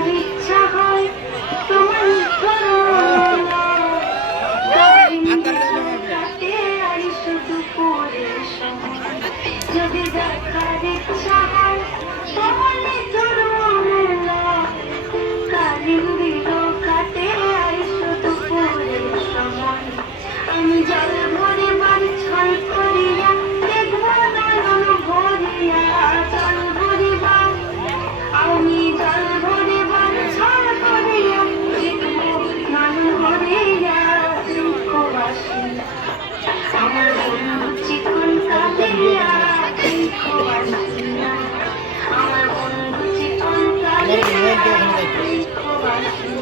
দেখার ইচ্ছা হয় তোমার কাটে আর শুধু পড়ে যদি দেখার ইচ্ছা হয় তোমার কাটে আর শুধু পড়ে সময় আমি জল ভরে বাড়ি ছল করিয়া দেখবো নয়ন ভরিয়া জল ভরে আমি জল ভরে বাড়ি ছল করিয়া দেখবো নয়ন ভরিয়া দেখবাসী আমার বন্ধু চিকন কালিয়া দেখবাসী আমার বন্ধু চিকন কালিয়া দেখবাসী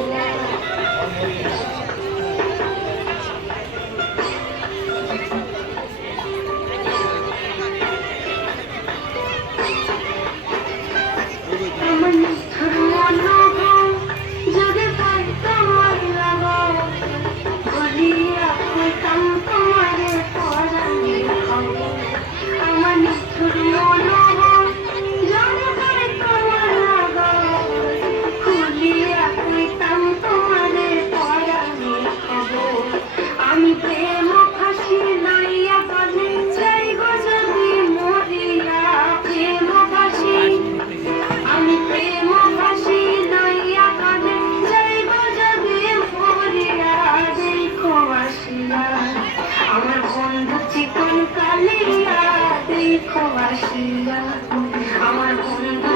আমি প্রেম ফাঁসি লইয়া বাঁধে চাই গো যদি মরিয়া প্রেম ফাঁসি আমি প্রেম ফাঁসি লইয়া বাঁধে চাই গো যদি মরিয়া দেখো আসিয়া আমার বন্ধু চিকন কালিয়া দেখো আসিয়া আমার বন্ধু